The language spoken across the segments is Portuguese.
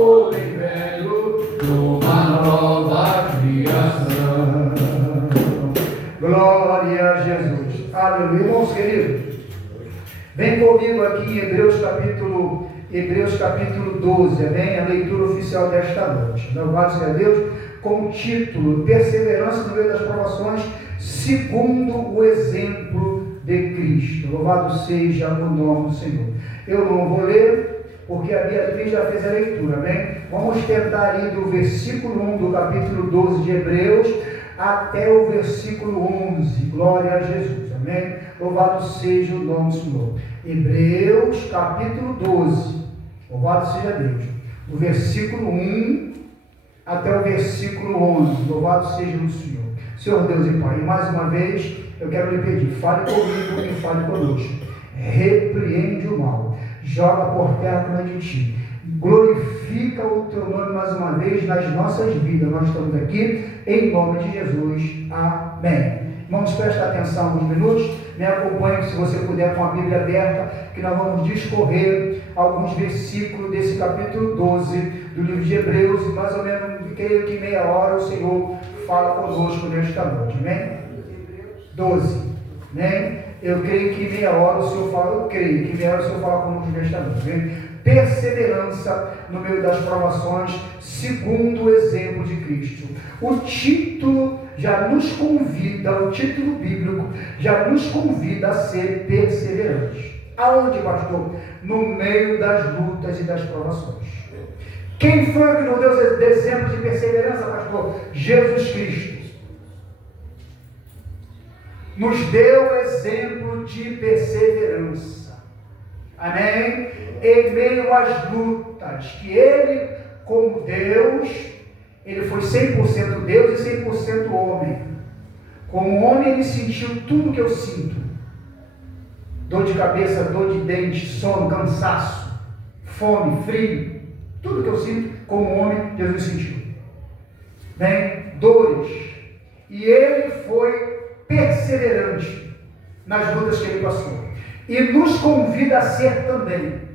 homem velho, numa nova criação. Glória a Jesus. Aleluia. Irmãos queridos, vem comigo aqui em Hebreus capítulo 12, amém? A leitura oficial desta noite. Louvado seja Deus, com o título Perseverança no meio das provações, segundo o exemplo de Cristo. Louvado seja o nome do Senhor. Eu não vou ler, porque a Beatriz já fez a leitura, amém? Vamos tentar ir do versículo 1 do capítulo 12 de Hebreus até o versículo 11. Glória a Jesus, amém? Louvado seja o nome do Senhor. Hebreus capítulo 12. Louvado seja Deus. Do versículo 1 até o versículo 11. Louvado seja o Senhor. Senhor Deus e Pai, mais uma vez eu quero lhe pedir, fale comigo e fale conosco. Repreende o mal, joga por terra diante de ti, glorifica o teu nome mais uma vez nas nossas vidas. Nós estamos aqui em nome de Jesus, amém. Irmãos, presta atenção alguns minutos, me acompanhe se você puder com a Bíblia aberta, que nós vamos discorrer alguns versículos desse capítulo 12 do livro de Hebreus, e mais ou menos, creio que meia hora o Senhor fala conosco nesta noite, amém? 12, amém? Eu creio que meia hora o Senhor fala, eu creio que meia hora o Senhor fala conosco nesta noite, amém? Perseverança no meio das provações, segundo o exemplo de Cristo. O título já nos convida, o título bíblico já nos convida a ser perseverantes. Aonde, pastor? No meio das lutas e das provações. Quem foi que nos deu exemplo de perseverança, pastor? Jesus Cristo. Nos deu exemplo de perseverança. Amém? Em meio às lutas, que ele, como Deus, ele foi 100% Deus e 100% homem. Como homem, ele sentiu tudo que eu sinto. Dor de cabeça, dor de dente, sono, cansaço, fome, frio. Tudo que eu sinto, como homem, Jesus sentiu. Bem, dores. E ele foi perseverante nas lutas que ele passou. E nos convida a ser também.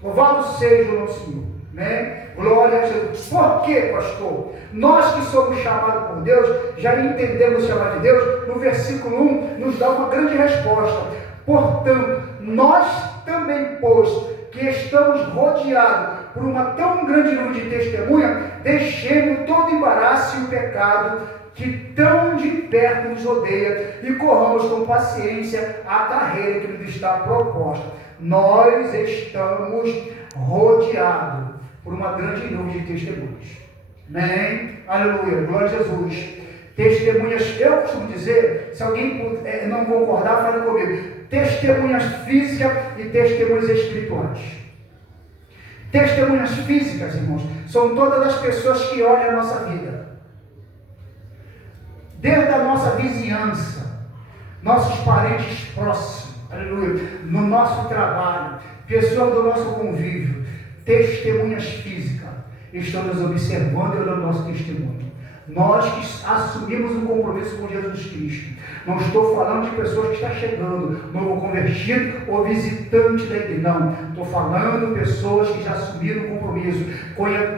Louvado seja o nosso Senhor, né? Glória a Jesus. Por quê, pastor? Nós que somos chamados por Deus, já entendemos o chamado de Deus, no versículo 1 nos dá uma grande resposta. Portanto, nós também, pois, que estamos rodeados por uma tão grande nuvem de testemunha, deixemos todo embaraço e o pecado que tão de perto nos rodeia e corramos com paciência a carreira que nos está proposta. Nós estamos rodeados por uma grande nuvem de testemunhas. Amém? Aleluia, glória a Jesus. Testemunhas, eu costumo dizer, se alguém não concordar, fale comigo. Testemunhas físicas e testemunhas espirituais. Testemunhas físicas, irmãos, são todas as pessoas que olham a nossa vida. Desde a nossa vizinhança, nossos parentes próximos, aleluia, no nosso trabalho, pessoas do nosso convívio, testemunhas físicas, estão nos observando e olhando nosso testemunho. Nós que assumimos um compromisso com Jesus Cristo. Não estou falando de pessoas que estão chegando, novo convertido ou visitante da igreja. Não. Estou falando de pessoas que já assumiram um compromisso,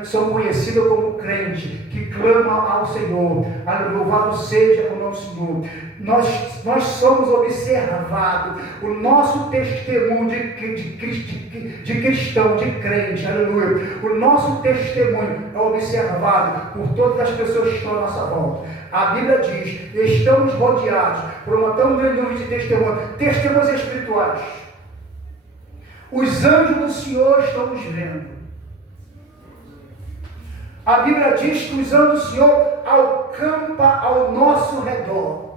são conhecidas como crente, que clamam ao Senhor. Louvado seja o nosso Senhor. Nós somos observados. O nosso testemunho de cristão, de crente, aleluia. O nosso testemunho é observado por todas as pessoas que estão à nossa volta. A Bíblia diz: estamos rodeados por uma tão grande nuvem de testemunhas espirituais. Os anjos do Senhor estão nos vendo. A Bíblia diz que os anjos do Senhor acampam ao nosso redor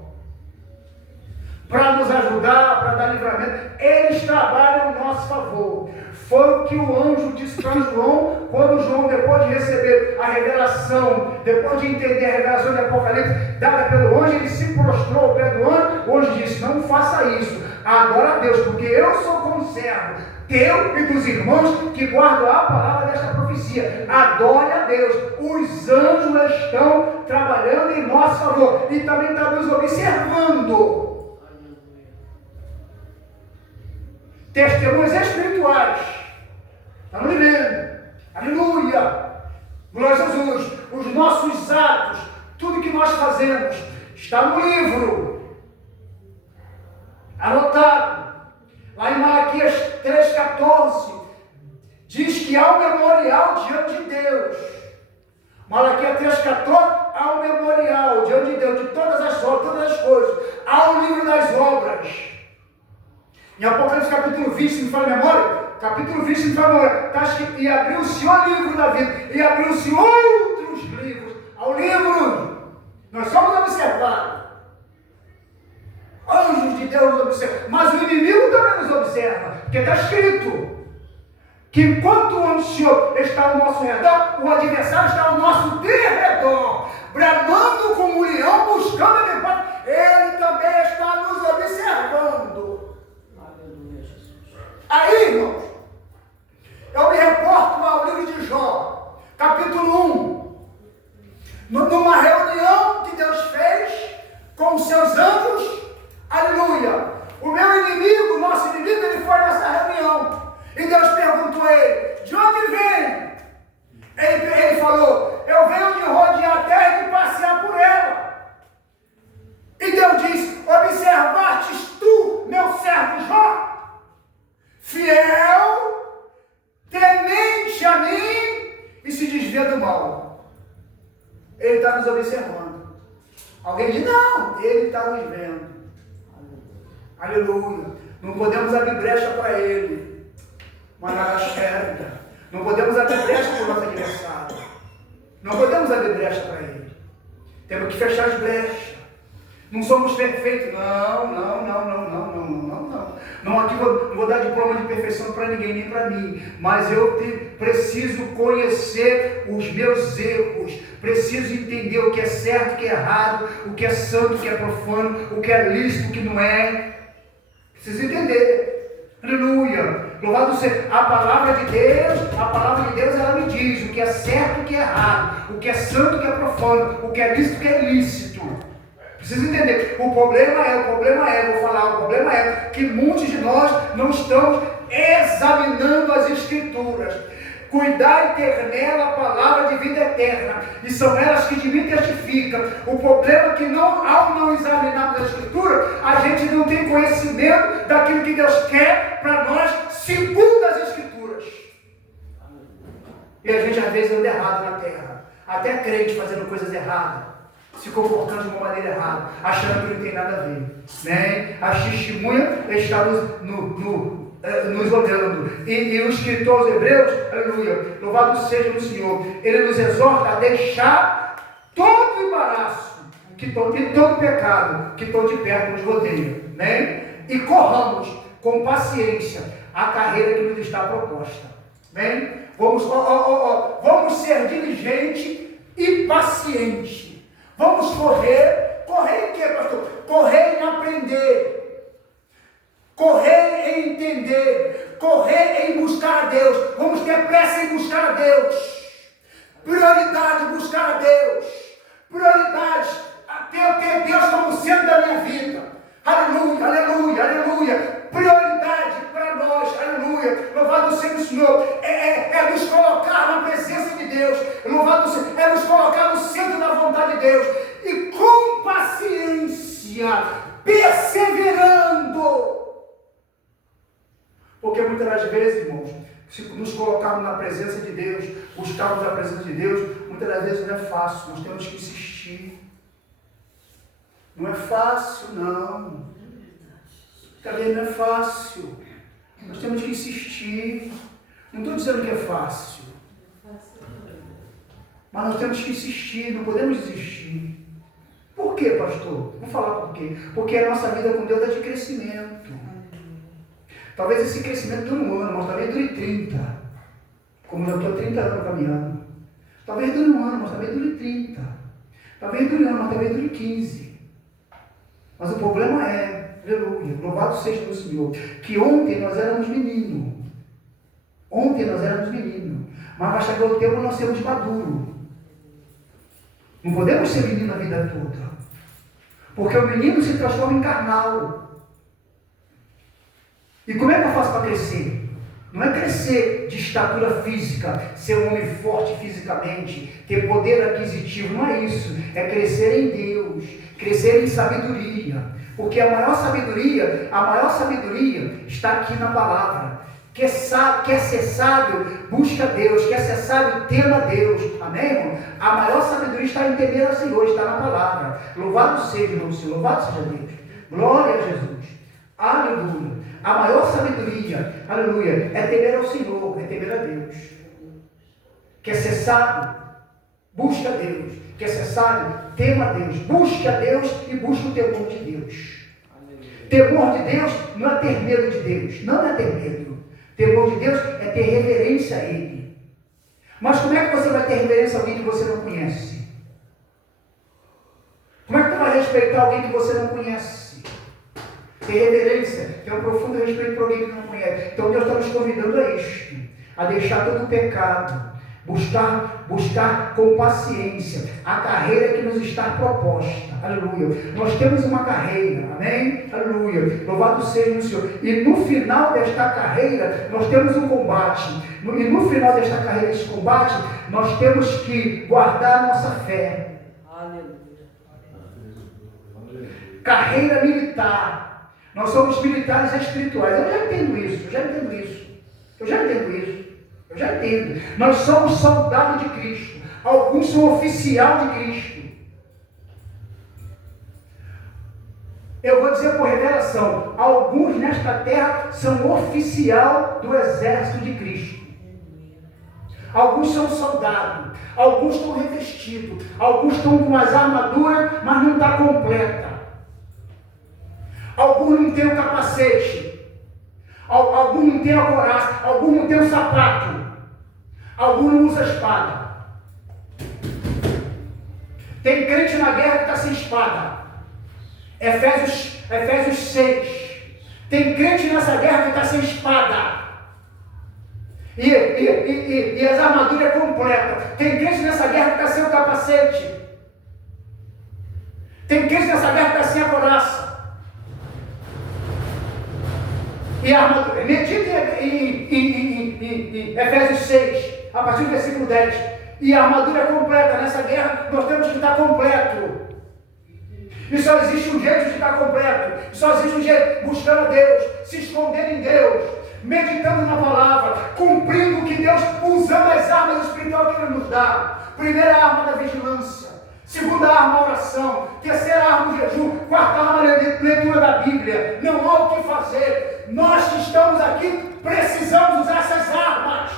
para nos ajudar, para dar livramento. Eles trabalham em nosso favor. Foi o que o anjo disse para João, quando João, depois de receber a revelação, depois de entender a revelação de Apocalipse, dada pelo anjo, ele se prostrou ao pé do anjo. O anjo disse: não faça isso, adora a Deus, porque eu sou conservo teu e dos irmãos que guardam a palavra desta profecia. Adore a Deus. Os anjos estão trabalhando em nosso favor e também estão nos observando. Testemunhas espirituais. Estamos vendo. A Aleluia! Glória a Jesus! Os nossos atos, tudo que nós fazemos, está no livro, anotado. Lá em Malaquias 3,14, diz que há um memorial diante de Deus. Malaquias 3,14, há um memorial diante de Deus, de todas as obras, todas as coisas. Há um livro das obras. Em Apocalipse capítulo 20, se me fala a memória, capítulo 20, se me fala a memória, está escrito, e abriu-se o livro da vida, e abriu-se outros livros. Ao livro, nós somos observados. Anjos de Deus nos observam, mas o inimigo também nos observa, porque está escrito que enquanto o ansioso está ao nosso redor, o adversário está ao nosso derredor, bramando como um leão, buscando a depois. Ele também está nos observando. Aleluia, Jesus. Aí, irmãos, eu me reporto ao livro de Jó, capítulo 1, numa reunião que Deus fez com os seus anjos. Aleluia! O meu inimigo, nosso inimigo, ele foi nessa reunião. E Deus perguntou a ele, de onde vem? Ele falou, eu venho de rodear a terra e de passear por ela. E Deus disse, observastes tu, meu servo Jó, fiel, temente a mim e se desvia do mal. Ele está nos observando. Alguém diz, não, ele está nos vendo. Aleluia. Não podemos abrir brecha para ele. Mas nada certa. Não podemos abrir brecha para o nosso adversário. Não podemos abrir brecha para ele. Temos que fechar as brechas. Não somos perfeitos. Não. Não, aqui não vou dar diploma de perfeição para ninguém, nem para mim. Mas eu preciso conhecer os meus erros. Preciso entender o que é certo, o que é errado, o que é santo, o que é profano, o que é lícito, o que não é. Preciso entender. Aleluia. Louvado seja a palavra de Deus, ela me diz o que é certo, o que é errado, o que é santo, o que é profano, o que é lícito, o que é ilícito. Preciso entender. O problema é que muitos de nós não estamos examinando as Escrituras. Cuidar e ter nela a palavra de vida eterna. E são elas que de mim testificam. O problema é que ao não examinarmos a Escritura, a gente não tem conhecimento daquilo que Deus quer para nós, segundo as Escrituras. E a gente às vezes anda errado na terra. Até crente fazendo coisas erradas, se comportando de uma maneira errada, achando que não tem nada a ver. Né? A testemunha está nos olhando. E o escritor aos Hebreus, aleluia, louvado seja o Senhor, ele nos exorta a deixar todo o embaraço e todo o pecado que tão de perto nos rodeia, né? E corramos com paciência a carreira que nos está proposta, né? Vamos ser diligentes e pacientes. Vamos correr em quê, pastor? Correr em aprender. Correr em entender, correr em buscar a Deus. Vamos ter pressa em buscar a Deus. Prioridade buscar a Deus. Prioridade ter Deus como centro da minha vida. Aleluia, aleluia, aleluia. Prioridade para nós, aleluia. Louvado seja o Senhor. É nos colocar na presença de Deus. Louvado seja, é nos colocar no centro da vontade de Deus. E com paciência, perseverando. Porque muitas das vezes, irmãos, se nos colocarmos na presença de Deus, buscarmos a presença de Deus, muitas das vezes não é fácil, nós temos que insistir. Não é fácil, não. Também não é fácil. Nós temos que insistir. Não estou dizendo que é fácil. Mas nós temos que insistir, não podemos desistir. Por quê, pastor? Vou falar por quê. Porque a nossa vida com Deus é de crescimento. Talvez esse crescimento dure um ano, mas talvez dure 30. Como eu estou há 30 anos caminhando. Talvez dure um ano, mas talvez dure 30. Talvez dure um ano, mas talvez dure 15. Mas o problema é, aleluia, louvado seja o Senhor, que ontem nós éramos meninos. Mas vai chegar o tempo nós sermos maduros. Não podemos ser menino a vida toda. Porque o menino se transforma em carnal. E como é que eu faço para crescer? Não é crescer de estatura física, ser um homem forte fisicamente, ter poder aquisitivo, não é isso. É crescer em Deus, crescer em sabedoria. Porque a maior sabedoria está aqui na palavra. Quer ser sábio, busca Deus. Quer ser sábio, tema Deus. Amém, irmão? A maior sabedoria está em temer ao Senhor, está na palavra. Louvado seja o nome do Senhor, louvado seja Deus. Glória a Jesus. Aleluia. A maior sabedoria, aleluia, é temer ao Senhor, é temer a Deus. Quer ser sábio? Busca Deus. Quer ser sábio? Tema a Deus. Busque a Deus e busque o temor de Deus. Temor de Deus não é ter medo de Deus. Não é ter medo. Temor de Deus é ter reverência a Ele. Mas como é que você vai ter reverência a alguém que você não conhece? Como é que você vai respeitar alguém que você não conhece? Ter reverência, ter um profundo respeito por alguém que não conhece. Então Deus está nos convidando a isto, a deixar todo o pecado, buscar com paciência a carreira que nos está proposta. Aleluia. Nós temos uma carreira, amém? Aleluia. Louvado seja o Senhor. E no final desta carreira, nós temos um combate. E no final desta carreira, esse combate, nós temos que guardar a nossa fé. Aleluia. Carreira militar. Nós somos militares espirituais. Eu já entendo isso. Eu já entendo. Nós somos soldados de Cristo. Alguns são oficial de Cristo. Eu vou dizer por revelação. Alguns nesta terra são oficial do exército de Cristo. Alguns são soldados. Alguns estão revestidos. Alguns estão com as armaduras, mas não está completa. Alguns não têm o capacete, alguns não têm a couraça, alguns não têm o sapato, alguns não usam espada. Tem crente na guerra que está sem espada. Efésios 6. Tem crente nessa guerra que está sem espada. E as armaduras completas. Tem crente nessa guerra que está sem o capacete. Tem crente nessa guerra que está sem a couraça. E a armadura, medita em Efésios 6, a partir do versículo 10. E a armadura é completa. Nessa guerra nós temos que estar completo. E só existe um jeito de estar completo. E só existe um jeito, buscando a Deus, se escondendo em Deus, meditando na palavra, cumprindo o que Deus, usando as armas espirituais que Ele nos dá. Primeira arma da vigilância. Segunda arma, a oração. Terceira arma, o jejum. Quarta arma, a leitura da Bíblia. Não há o que fazer. Nós que estamos aqui precisamos usar essas armas.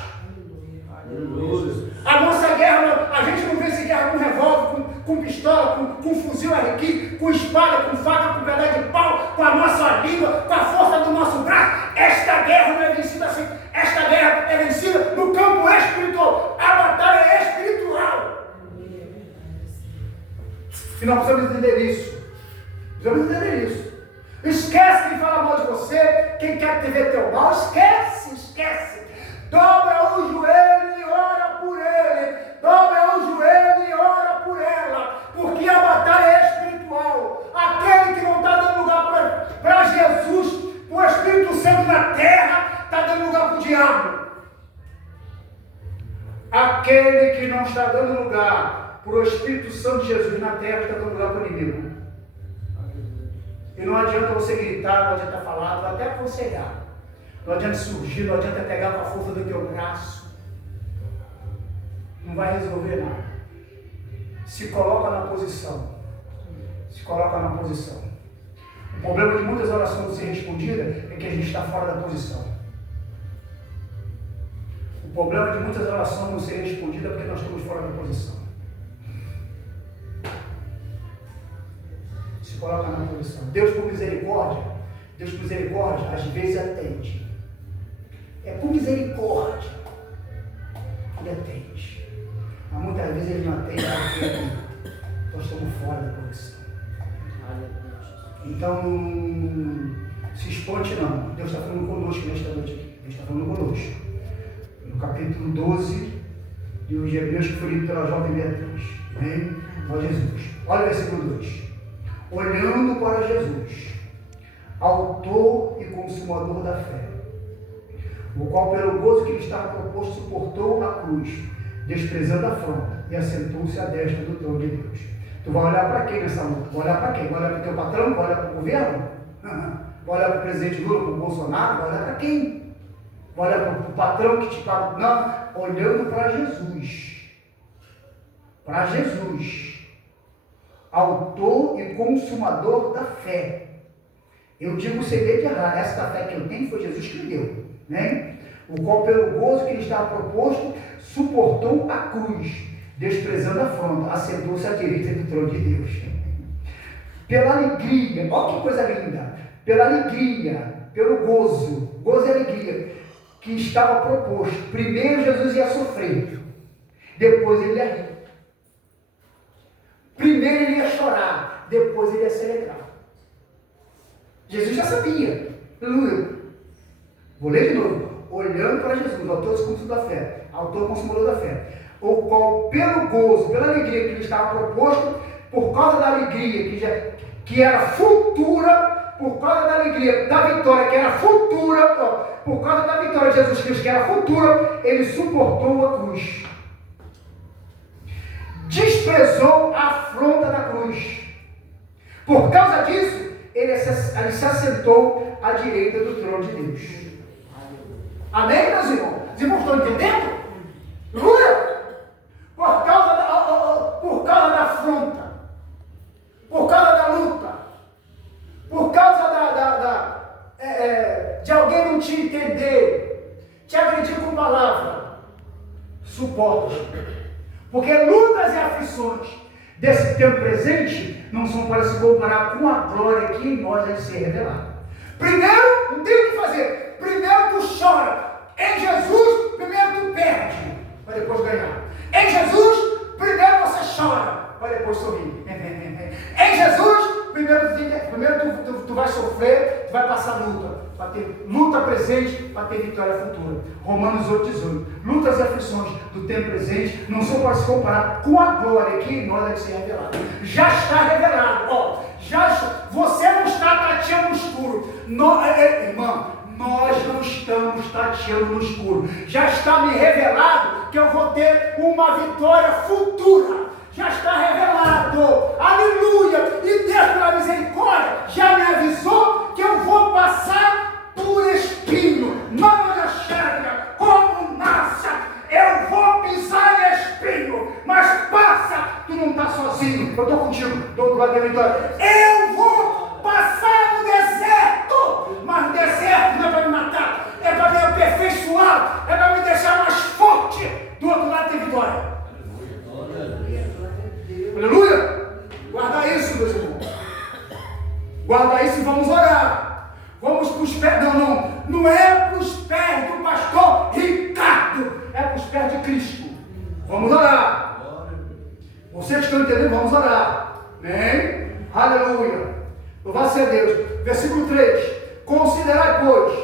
A nossa guerra, a gente não vence guerra com revólver, com pistola, com fuzil RQ, com espada, com faca, com pedaço de pau, com a nossa língua, com a força do nosso braço. Esta guerra não é vencida assim. Esta guerra é vencida no campo espiritual. A batalha é espiritual. E nós precisamos entender isso. Esquece quem fala mal de você, quem quer te ver teu mal, esquece. Dobra o joelho e ora por ele. Dobra o joelho e ora por ela. Porque a batalha é espiritual. Aquele que não está dando lugar para Jesus, para o Espírito Santo na terra, está dando lugar para o diabo. Aquele que não está dando lugar para o Espírito Santo de Jesus na terra, está dando lugar para o inimigo. E não adianta você gritar, não adianta falar, não até aconselhar. Não adianta surgir, não adianta pegar com a força do teu braço. Não vai resolver nada. Se coloca na posição. O problema de muitas orações não ser respondidas é que a gente está fora da posição. O problema de muitas orações não ser respondidas é porque nós estamos fora da posição. Se coloca na posição. Deus por misericórdia, às vezes atende. É por misericórdia que Ele atende. Mas muitas vezes Ele não atende porque nós estamos fora da posição. Então, não se espante não. Deus está falando conosco nesta noite aqui. Deus está falando conosco. No capítulo 12 de os Hebreus, que foi lido pela jovem Beatriz. Amém? Olha Jesus. Olha o versículo 2. Olhando para Jesus, autor e consumador da fé, o qual pelo gozo que lhe estava proposto suportou a cruz, desprezando a afronta, e assentou-se à destra do trono de Deus. Tu vai olhar para quem nessa luta? Vai olhar para quem? Vai olhar para o teu patrão? Vai olhar para o governo? Vai olhar para o presidente Lula, para o Bolsonaro? Vai olhar para quem? Vai olhar para o patrão que te paga? Não, olhando para Jesus. Para Jesus, autor e consumador da fé. Eu digo sem medo de errar, esta fé que eu tenho foi Jesus que me deu, né? O qual pelo gozo que lhe estava proposto, suportou a cruz, desprezando a afronta, assentou-se à direita do trono de Deus. Pela alegria, olha que coisa linda, pela alegria, pelo gozo e alegria, que estava proposto. Primeiro Jesus ia sofrer, depois ele ia rir. Primeiro ele ia chorar, depois ele ia se alegrar. Jesus já sabia. Aleluia. Vou ler de novo. Olhando para Jesus, autor e consumador da fé, autor e consumador da fé, o qual pelo gozo, pela alegria que lhe estava proposto, por causa da alegria que era futura, por causa da alegria da vitória que era futura, por causa da vitória de Jesus Cristo que era futura, ele suportou a cruz. Desprezou a afronta da cruz. Por causa disso, ele se assentou à direita do trono de Deus. Amém, meus irmãos? Os irmãos estão entendendo? Aleluia! Por causa da afronta, por causa da luta, por causa de alguém não te entender, te agredir com palavra, suporta. Porque lutas e aflições desse tempo presente não são para se comparar com a glória que em nós vai ser revelada. Primeiro, não tem o que fazer. Primeiro tu chora. Em Jesus, primeiro tu perde, para depois ganhar. Em Jesus, primeiro você chora, para depois sorrir. Em Jesus, primeiro tu vai sofrer, tu vai passar luta, para ter luta presente, para ter vitória futura. Romanos 8:18. Lutas e aflições do tempo presente não são para se comparar com a glória que em nós deve ser revelada. Já está revelado. Você não está tateando no escuro. Irmão, nós não estamos tateando no escuro. Já está me revelado que eu vou ter uma vitória futura. Já está revelado. Aleluia. E Deus, pela misericórdia, já me avisou que eu vou passar por espinho. Manda chega, como massa. Eu vou pisar em espinho. Mas passa. Tu não está sozinho. Eu estou contigo. Do lado da vitória. Eu vou passar no deserto. Mas o deserto não é para me matar. É para me aperfeiçoar. É para me deixar mais forte. Do outro lado tem vitória. Aleluia! Guarda isso, meus irmãos. Guarda isso e vamos orar. Vamos para os pés. Não é para os pés do pastor Ricardo. É para os pés de Cristo. Vamos orar. Vocês que estão entendendo, vamos orar. Amém? Aleluia. Louvado seja Deus. Versículo 3. Considerai, pois,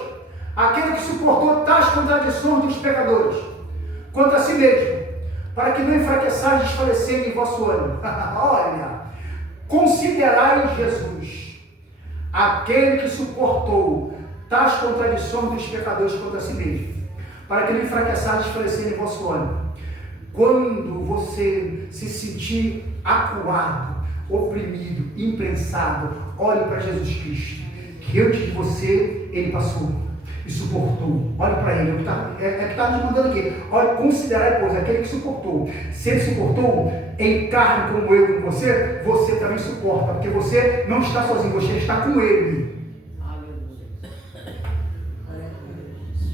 aquele que suportou tais contradições dos pecadores contra si mesmo, para que não enfraqueçais e desfalecerem em vosso ânimo. Olha, considerai Jesus, aquele que suportou tais contradições dos pecadores contra si mesmo, para que não enfraqueçais e desfalecerem em vosso ânimo. Quando você se sentir acuado, oprimido, imprensado, olhe para Jesus Cristo, que antes de você, ele passou e suportou. Olhe para ele, que está nos mandando aqui. Olha, considerai, pois, aquele que suportou. Se ele suportou em carne como eu, como você, você também suporta, porque você não está sozinho, você está com ele.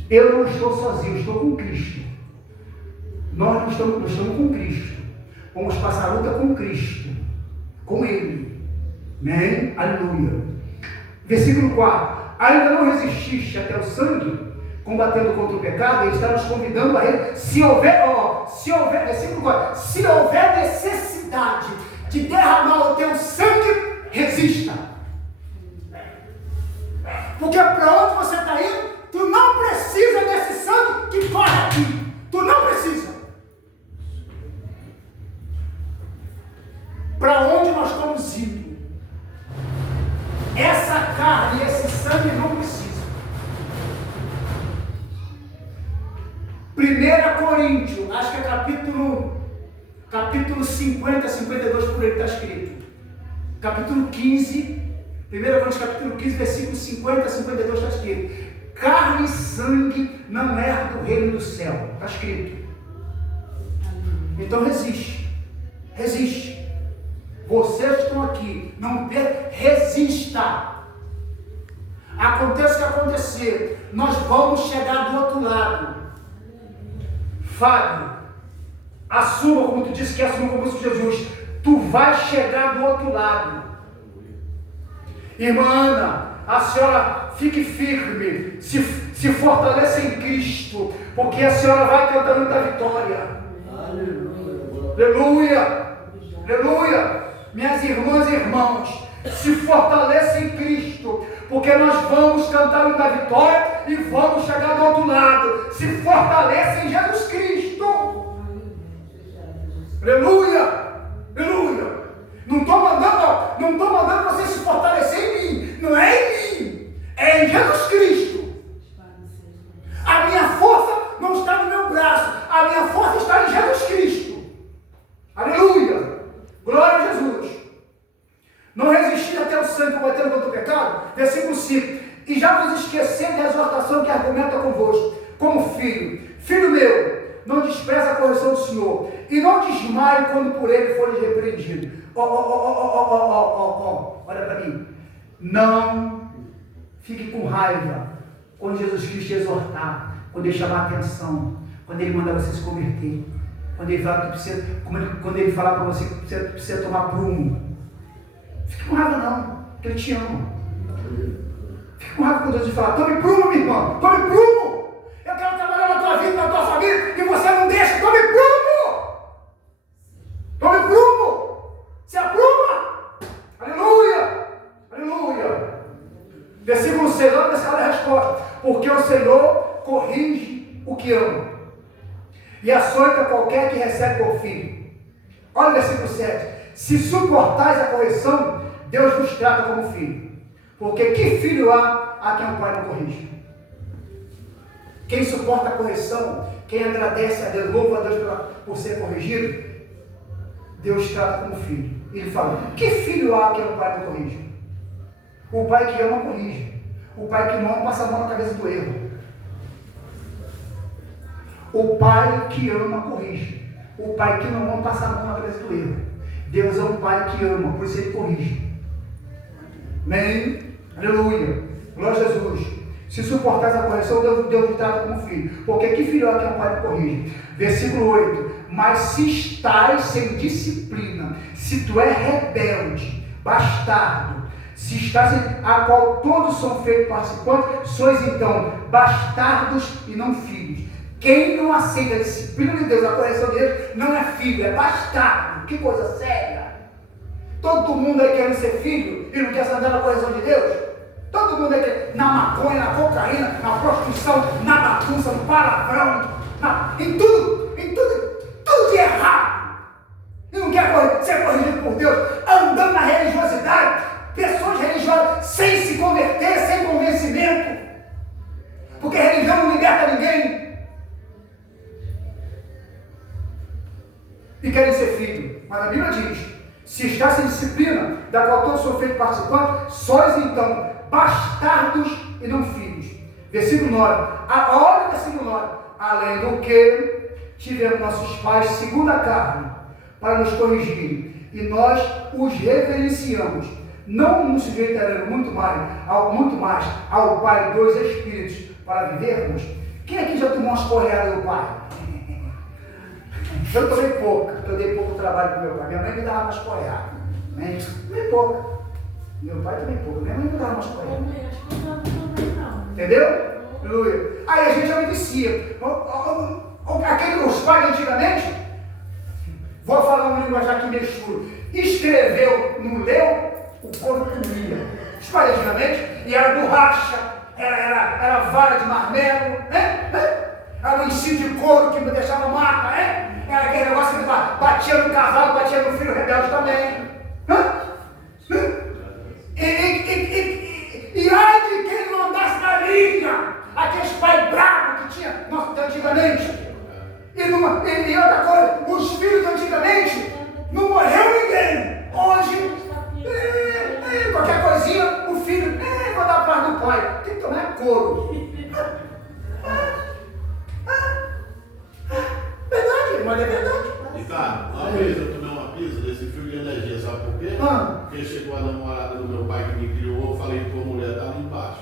Eu não estou sozinho, estou com Cristo. Nós estamos com Cristo. Vamos passar a luta com Cristo, com ele. Amém? Aleluia. Versículo 4. Ainda não resististe até o sangue, combatendo contra o pecado. Ele está nos convidando a ele. Se houver, versículo 4, se houver necessidade de derramar o teu sangue, resista. Porque para onde você está indo, tu não precisa desse sangue que corre aqui. Tu não precisa. Para onde nós estamos indo? Essa carne e esse sangue não precisam. capítulo 50, 52, por ele está escrito. Capítulo 15, 1 Coríntios capítulo 15, versículo 50, 52 está escrito: carne e sangue não herdam do reino do céu. Está escrito. Então resiste. Resiste. Vocês que estão aqui, não resista. Aconteça o que acontecer, nós vamos chegar do outro lado. Fábio, assuma, como tu disse que assuma como isso Jesus. Tu vai chegar do outro lado. Irmã Ana, a senhora fique firme, se fortaleça em Cristo, porque a senhora vai cantando da vitória. Aleluia, aleluia. Minhas irmãs e irmãos, se fortaleça em Cristo, porque nós vamos cantar da vitória e vamos chegar do outro lado. Se fortaleça em Jesus Cristo. Aleluia, aleluia. Não estou mandando você se fortalecer em mim. Não é em mim, é em Jesus Cristo. A minha força não está no meu braço, a minha força está em Jesus Cristo. Aleluia, glória a Jesus. Não resistir até o sangue combatendo contra o pecado. Versículo 5. E já vos esquecendo da exortação que argumenta convosco, como filho. Filho meu, não despreze a correção do Senhor, e não desmaie quando por ele fores repreendido. Olha para mim. Não fique com raiva quando Jesus Cristo te exortar, quando ele chamar a atenção, quando ele mandar você se converter, quando ele falar que precisa, quando ele falar para você que precisa tomar prumo. Fique com raiva não, porque ele te ama. Fique com raiva quando Jesus falar: tome prumo, minha irmã, tome prumo. Eu quero trabalhar na tua vida, na tua família, e você não deixa. Tome prumo. Tome prumo. Se apruma. Aleluia, aleluia. Versículo 6, olha essa resposta. Porque o Senhor corrige o que ama, e açoita qualquer que recebe por filho. Olha o versículo 7. Se suportais a correção, Deus vos trata como filho. Porque que filho há a quem o pai não corrige? Quem suporta a correção, quem agradece a Deus, louva a Deus por ser corrigido, Deus trata como filho. Ele fala: que filho há a quem o pai não corrige? O pai que ama corrige. O pai que não ama passa a mão na cabeça do erro. O pai que ama corrige. O pai que não ama passa a mão na cabeça do erro. Deus é um pai que ama, por isso ele corrige. Amém? Aleluia. Glória a Jesus. Se suportais a correção, Deus te trata como filho. Porque que filho é que um pai não corrige? Versículo 8. Mas se estás sem disciplina, se tu és rebelde, bastardo, se estás a qual todos são feitos participantes, sois então bastardos e não filhos. Quem não aceita a disciplina de Deus, a correção de Deus, não é filho, é bastardo. Que coisa séria. Todo mundo aí quer ser filho e não quer andar na correção de Deus. Todo mundo aí quer na maconha, na cocaína, na prostituição, na bagunça, no palavrão, em tudo de errado. E não quer ser corrigido por Deus, andando na religiosidade, pessoas religiosas sem se converter, sem convencimento. Porque a religião não liberta ninguém. E querem ser filho. Mas a Bíblia diz: se está sem disciplina, da qual todos são feitos participantes, sois então bastardos e não filhos. Versículo 9. Olha o versículo 9. Além do que tivemos nossos pais segundo a carne, para nos corrigir, e nós os reverenciamos, não nos sujeitaremos muito mais ao Pai dos Espíritos para vivermos. Quem aqui já tomou umas correadas do Pai? Eu tomei pouca, eu dei pouco trabalho para meu pai. Minha mãe me dava umas correadas, né? Tomei pouca. Meu pai também pouco, minha mãe me dava umas correadas. Entendeu? Aleluia. Aí a gente já me vicia. Os pais antigamente, vou falar um linguajar aqui meio escuro, escreveu, não leu, o povo comia. Os pais antigamente, e era borracha, era vara de marmelo, né? Era um ensino de couro que me deixava marca, né? Era aquele negócio que batia no cavalo, batia no filho rebelde também. E ai de quem não andasse na linha, aqueles pais bravos que tinha antigamente. E outra coisa, mas é verdade. Ricardo, uma vez eu tomei uma pizza desse fio de energia, sabe por quê? Porque chegou a namorada do meu pai que me criou, eu falei que a mulher estava ali embaixo.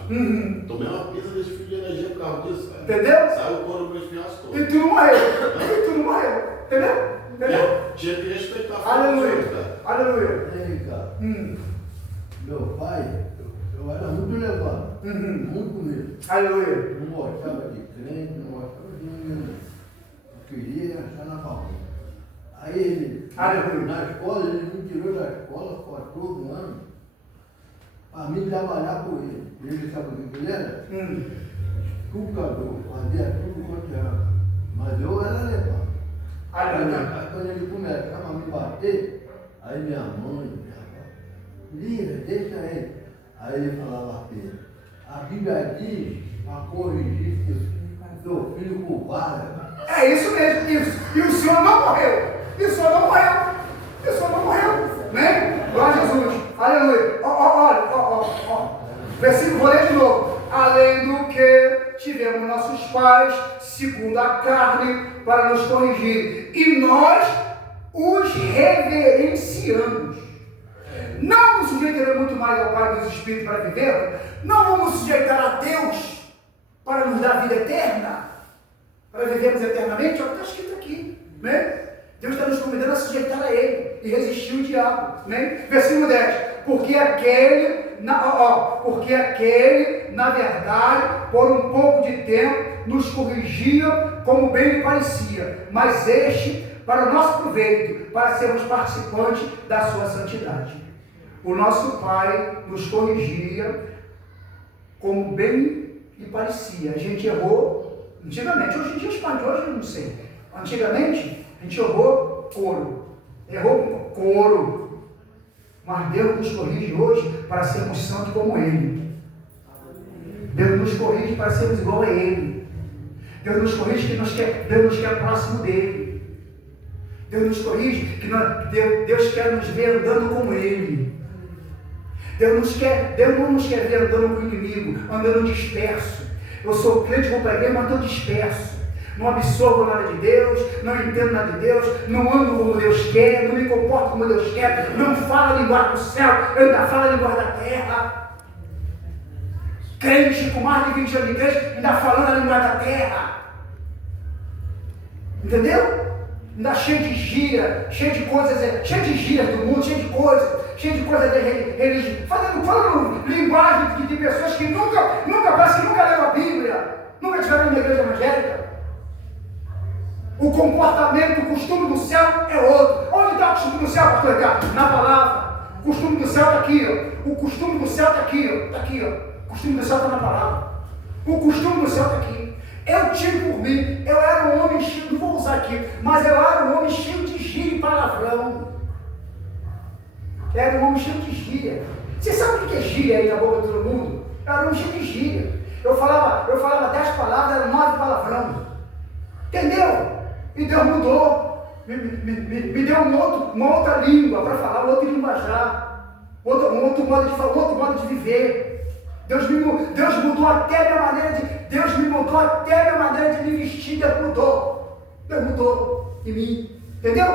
Tomei uma pizza desse fio de energia por causa disso, cara. Entendeu? Saiu o couro dos espinhos todos. E tu não morreu. E tu não morreu. Entendeu? Entendeu? Tinha que respeitar a Aleluia. cara. Aleluia. Ei, cara. Meu pai, eu era muito levado. Muito mesmo. Aleluia. Não gostava de crente, não gostava de ninguém. Eu queria achar na família. Aí ele, na escola, ele me tirou da escola, faltou um ano, para mim trabalhar com ele. Ele sabe o que ele era? Estucador, fazia tudo quanto era. Mas eu era levado. Aí quando ele começava a me bater, aí minha mãe, Lira, deixa ele. Aí ele falava assim, a Bíblia diz para corrigir seu filho com vara. É isso mesmo, isso. E o Senhor não morreu. E o Senhor não morreu. E o Senhor não morreu. Né? Glória a Jesus. Aleluia. Olha. Versículo, vou ler de novo. Além do que tivemos nossos pais, segundo a carne, para nos corrigir. E nós os reverenciamos. Não nos sujeitaremos muito mais ao Pai dos Espíritos para viver. Não vamos sujeitar a Deus para nos dar vida eterna. Para vivermos eternamente. É o que está escrito aqui. Né? Deus está nos convidando a sujeitar a Ele e resistir o diabo. Né? Versículo 10. Porque aquele, na verdade, por um pouco de tempo, nos corrigia como bem lhe parecia. Mas este, para o nosso proveito, para sermos participantes da sua santidade. O nosso Pai nos corrigia como bem lhe parecia. A gente errou antigamente. Hoje em dia os pais de hoje eu não sei. Antigamente a gente errou couro. Errou couro. Mas Deus nos corrige hoje para sermos santos como Ele. Deus nos corrige para sermos igual a Ele. Deus nos corrige que Deus nos quer próximo dEle. Deus nos corrige que Deus quer nos ver andando como Ele. Deus não nos quer ver andando com o inimigo, andando disperso. Eu sou crente, vou para a igreja, mas estou disperso. Não absorvo nada de Deus, não entendo nada de Deus, não ando como Deus quer, não me comporto como Deus quer, não falo a linguagem do céu, eu ainda falo a linguagem da terra. Crente com mais de 20 anos de igreja, ainda falando a linguagem da terra. Entendeu? Ainda cheio de gíria, cheio de coisas, cheio de gíria do mundo, cheio de coisas de religião, falando linguagem de pessoas que parece que nunca leram a Bíblia, nunca tiveram uma igreja evangélica. O comportamento, o costume do céu é outro. Onde está o costume do céu, pastor Ricardo? Na palavra. O costume do céu está aqui, ó. O costume do céu está aqui, ó. Está aqui, ó. O costume do céu está na palavra. O costume do céu está aqui. Eu tive por mim, eu era um homem cheio, não vou usar aqui, mas eu era um homem cheio de gíria e palavrão. Era um homem cheio de gíria. Você sabe o que é gíria aí na boca de todo mundo? Eu era um cheio de gíria. Eu falava 10 palavras, eram 9 palavrão. Entendeu? E Deus mudou. Me deu uma outra língua para falar, outro linguajar. Um outro modo de falar, um outro modo de viver. Deus me mudou até a minha maneira de me vestir. Deus mudou em mim. Entendeu?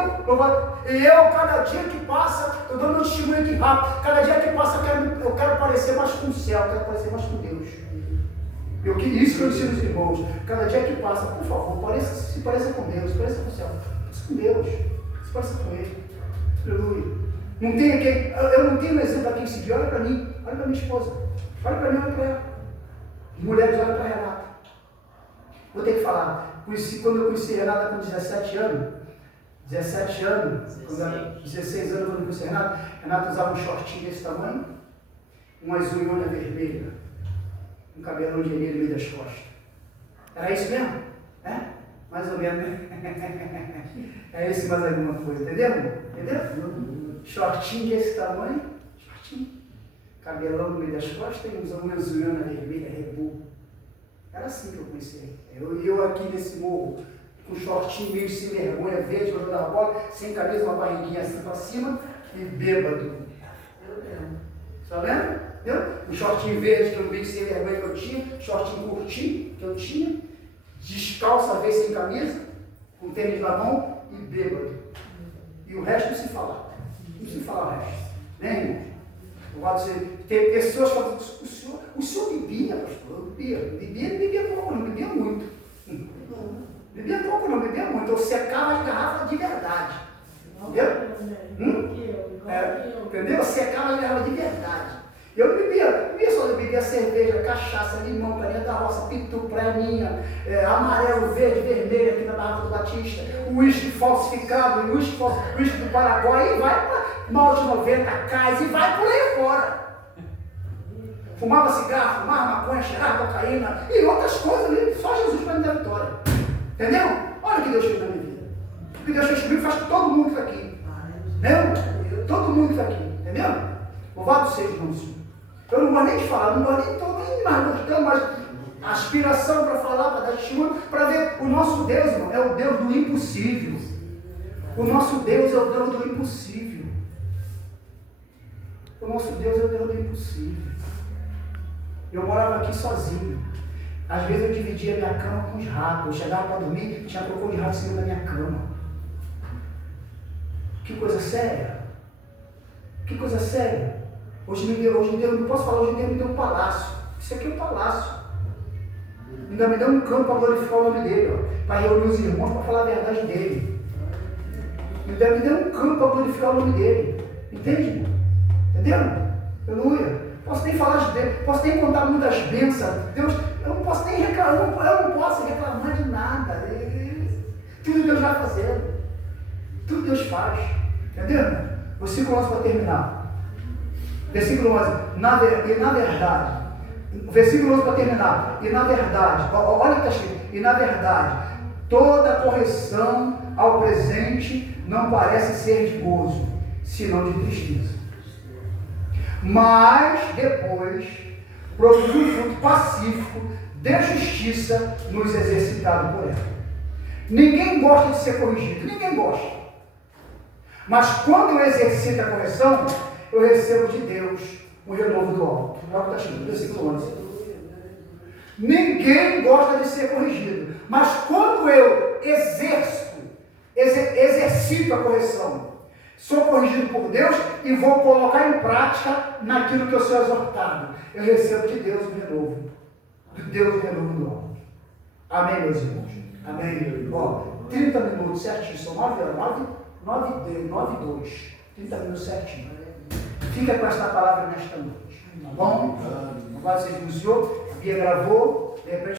E eu, cada dia que passa, eu dou meu testemunho aqui rápido. Cada dia que passa, eu quero parecer mais com o céu, eu quero parecer mais com Deus. Isso que eu ensino os irmãos. Cada dia que passa, por favor, se pareça com Deus, se pareça com o céu. Se com Deus, se pareça com Ele. Aleluia. Eu não tenho um exemplo aqui que seguir. Olha para mim, olha para minha esposa. Olha para mim, olha para ela. Mulheres, olha para a Renata. Vou ter que falar. Quando eu conheci a Renata com 17 anos, 16 anos, quando eu conheci a Renata usava um shortinho desse tamanho, uma azulhona vermelha, um cabelão de anilha no meio das costas. Era isso mesmo? É? Mais ou menos, né? É isso mais alguma coisa, entendeu? Shortinho desse tamanho, cabelão no meio das costas e uma azulhona vermelha, rebu. Era assim que eu conheci. Eu aqui nesse morro, com shortinho meio sem vergonha, verde, jogando a bola, sem camisa, uma barriguinha assim para cima e bêbado. Eu lembro. Só lembra? Entendeu? Um shortinho verde que eu vi sem vergonha que eu tinha, shortinho curtinho que eu tinha, descalço, às vezes sem camisa, com tênis na mão, e bêbado. E o resto não se fala. Não se fala o resto. Né, irmão? Tem pessoas que falam, o senhor bebia, pastor? Eu bebia pouco, não bebia muito. Bebia pouco, não bebia muito. Eu secava as garrafas de verdade. Entendeu? Entendeu? Eu secava as garrafas de verdade. Eu não bebia só, eu bebia cerveja, cachaça, limão, carinha da roça, pitu, praninha, amarelo, verde, vermelho aqui na Barra do Batista, uísque falsificado, uísque do Paraguai, e vai para malte 90, cais, e vai por aí fora. Fumava cigarro, fumava maconha, cheirava cocaína e outras coisas ali, só Jesus para me dar vitória. Entendeu? Olha o que Deus fez na minha vida. O que Deus fez comigo faz com todo mundo que está aqui. Entendeu? Todo mundo que está aqui. Entendeu? Louvado seja o nome do Senhor. Eu não gosto nem de falar, não gosto nem mais gostando, mas aspiração para falar, para dar testemunho, para ver o nosso Deus, irmão, é o Deus do impossível. O nosso Deus é o Deus do impossível. O nosso Deus é o Deus do impossível. Eu morava aqui sozinho. Às vezes eu dividia minha cama com os ratos. Eu chegava para dormir, tinha cocô de rato em cima da minha cama. Que coisa séria. Que coisa séria. Hoje em dia, eu não posso falar, hoje em dia me deu um palácio. Isso aqui é um palácio. Ainda me deu um campo para glorificar o nome dele, para reunir os irmãos para falar a verdade dele. Ainda me deu um campo para glorificar o nome dele. Entende, irmão? Entendeu? Aleluia. Posso nem falar de Deus, posso nem contar muitas bênçãos. Deus, eu não posso nem reclamar, eu não posso reclamar de nada. Tudo Deus vai fazendo. Tudo Deus faz. Entendeu? Versículo 11 para terminar. Versículo 11. E na verdade. Versículo 11 para terminar. E na verdade, olha o que está escrito. E na verdade, toda correção ao presente não parece ser de gozo, senão de tristeza. Mas depois produz um fruto pacífico de justiça nos exercitado por ela. Ninguém gosta de ser corrigido, ninguém gosta. Mas quando eu exercito a correção, eu recebo de Deus o renovo do alto. Olha o que está escrito, versículo 11. Ninguém gosta de ser corrigido, mas quando eu exercito a correção, sou corrigido por Deus e vou colocar em prática naquilo que eu sou exortado, eu recebo de Deus o renovo. De Deus o renovo do alto. Amém, meus irmãos? Amém. Ó, 30 minutos certinho, são 9 horas, 9:02. 30 minutos certinho. Fica com esta palavra nesta noite. Tá bom? Agora vocês iniciou, a Bia gravou, de repente